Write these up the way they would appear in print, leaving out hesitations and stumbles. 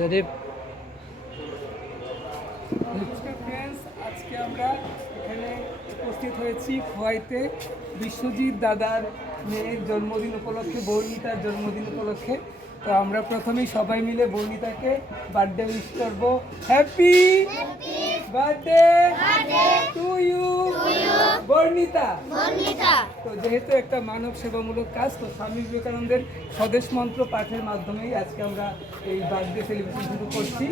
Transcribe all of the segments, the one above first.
যদি ফ্রেন্ডস, আজকে আমরা এখানে উপস্থিত হয়েছি খোয়াইতে বিশ্বজিৎ দাদার মেয়ের জন্মদিন উপলক্ষে, বর্ণিতার জন্মদিন উপলক্ষে। তো আমরা প্রথমেই সবাই মিলে বর্ণিতাকে বার্থডে উইশ করবো। Happy birthday to you Barnita. তো যেহেতু একটা মানব সেবামূলক কাজ, তো স্বামী বিবেকানন্দের স্বদেশ মন্ত্র পাঠের মাধ্যমেই আজকে আমরা এই বার্থডে সেলিব্রেশন শুরু করছি।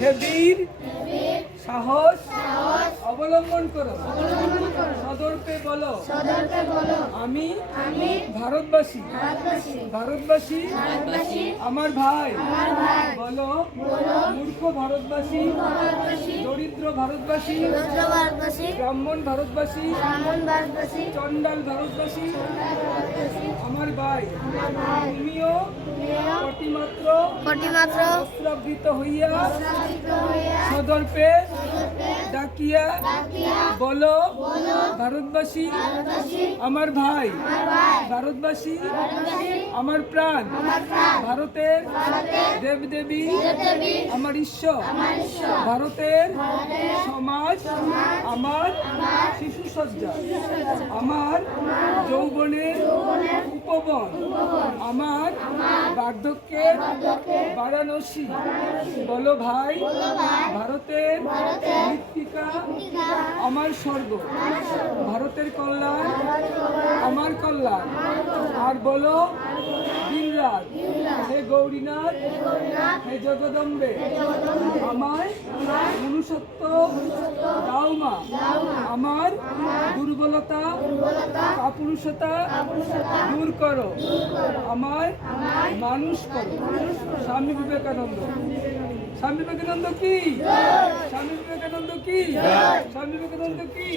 হে বীর, সাহস অবলম্বন করো, সদর্পে বলো আমি ভারতবাসী। আমার ভাই বলো মূর্খ ভারতবাসী, দরিদ্র ভারতবাসী, ব্রাহ্মণ ভারতবাসী, চণ্ডাল ভারতবাসী। আমার ভাই তুমিও কটিমাত্র বস্ত্রাবৃত হইয়া সদর্পে ডাকিয়া বলো ভারতবাসী আমার ভাই, ভারতবাসী আমার প্রাণ, ভারতের দেবদেবী আমার ঈশ্বর, ভারতের সমাজ আমার শিশুসজ্জা, আমার যৌবনের উপবন, আমার বার্ধক্যের বারাণসী। বলো ভাই ভারতের মৃত্তিকা আমার স্বর্গ, ভারতের কল্যাণ আমার কল্যাণ। আর বলো দিনরাত হে গৌরীনাথ, হে জগদম্বে, আমায় মনুষ্যত্ব দাও মা, আমার দুর্বলতা কাপুরুষতা দূর করো, আমায় মানুষ করো। স্বামী বিবেকানন্দ। স্বামী বিবেকানন্দ কি? স্বামী বিবেকানন্দ কি? স্বামী বিবেকানন্দ কি?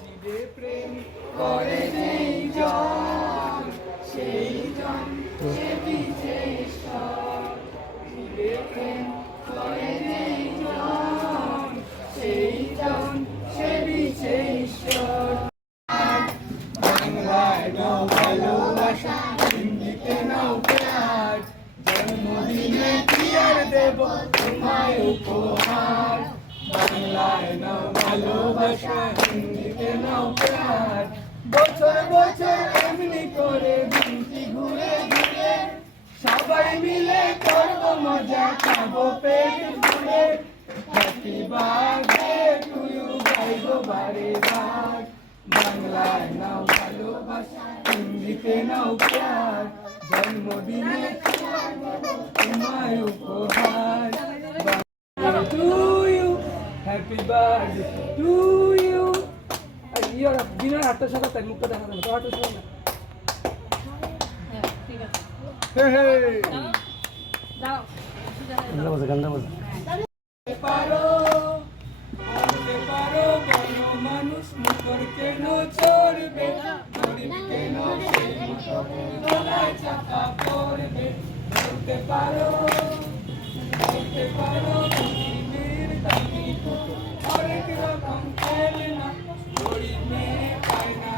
জীবে প্রেম করে যেই জন, সেই জন সে বিচে ঈশ্বর। জীবে প্রেম করে যেই জন, সেই জন সে বিচে ঈশ্বর। বাংলায় নাও ভালোবাসা, হিন্দিতে নাও প্যার, জন্মদিনে কি আর দেব তোমায় উপহার। বাংলায় নাও ভালোবাসা, হিন্দিতে নাও প্যার, বছর বছর এমনি করে দিনটি ঘুরে ঘুরে, সবাই মিলে করবো মজা, খাবো পেট ভরে। হ্যাপি বার্থডে টু ইউ গাইবো বারে বার। বাংলায় নাও ভালোবাসা, হিন্দিতে নাও প্যার, জন্মদিনে তোমায় উপহার। To you, happy birthday to you. ইয়ার বিনা হাতটা সাথে তাই মুখটা দেখা যাবে তো, হাতটা সাথে না। হে হে পারো বড় মানুষ, মুখর কেন চড়বে, গরিব কেন সেই মুখের গলায় চাপা পড়বে। বলতে পারো গরিবের দামি অনেক রকম খেলনা, গরিব মেয়ে পায় না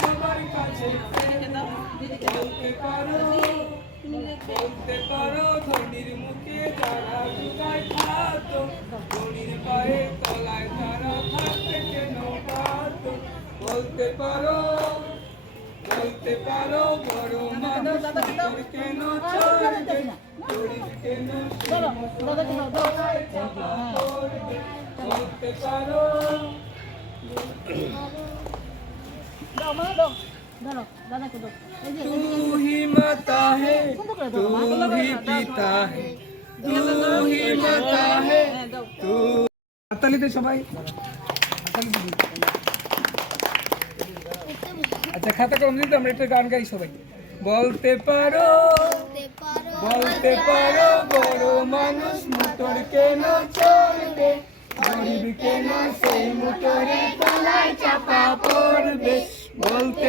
সবার কাছে। বলতে পারো ধনির মুখে যারা জুগায় খাদ্য, ধনির পায়ে তলায় তারা থাকতে কেন বাধ্য। বলতে পারো বড় মানুষ কেন চলবে, গরিব কেন বলতে পারো। तू ही माता है, तू ही पिता है, तू ही माता है, तू। হাততালিতে সবাই আচ্ছা, খাতা কলম দিতে আমরা একটা গান গাই সবাই। বলতে পারো বড় মানুষ মোটর কেন চলবে, গরিব কেন সেই মোটরে তলায় চাপা পড়বে। বলতে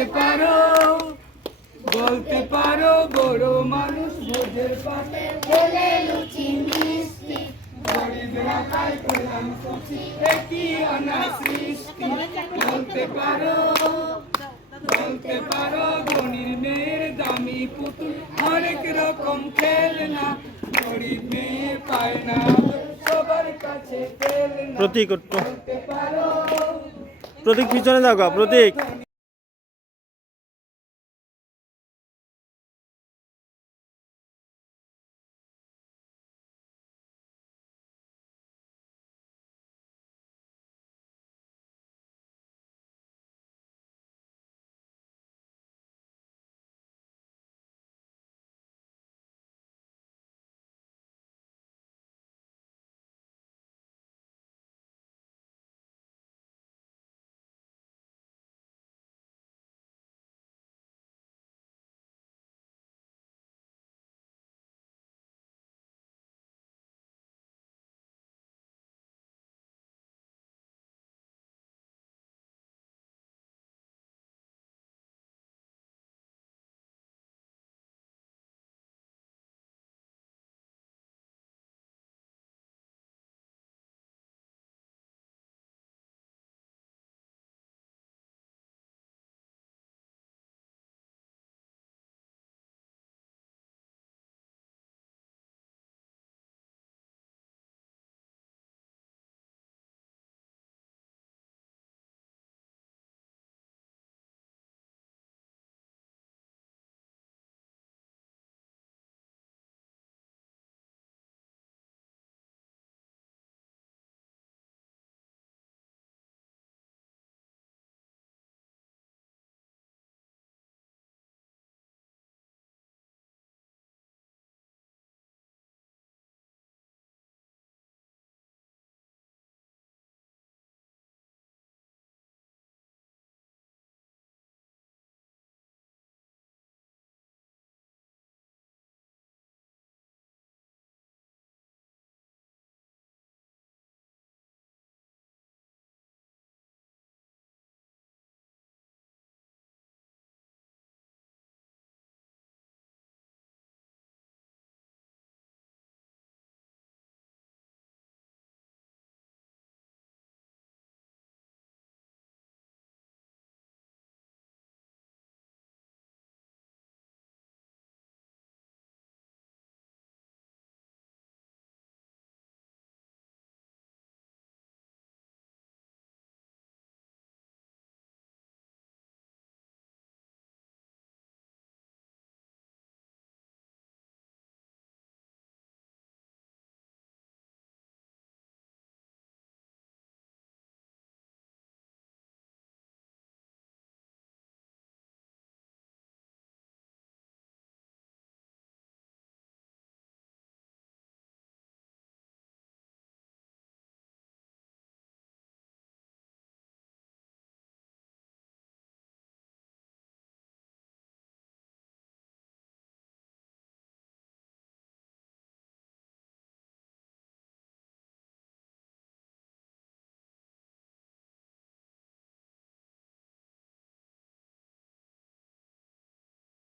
পারো বড় মানুষ ভোজের পাশে খেলে লুচি মিষ্টি, গরিবরা খায় কল্যাণ খুশি, একই অনার সৃষ্টি। বলতে পারো ধনির মেয়ের দামি পুতুল, হরেক রকম খেলনা, গরিব মেয়ে পায় না, সবার কাছে তেল না প্রতীক বলতে পারো। প্রতীক পিছনে যাও গা, প্রতীক।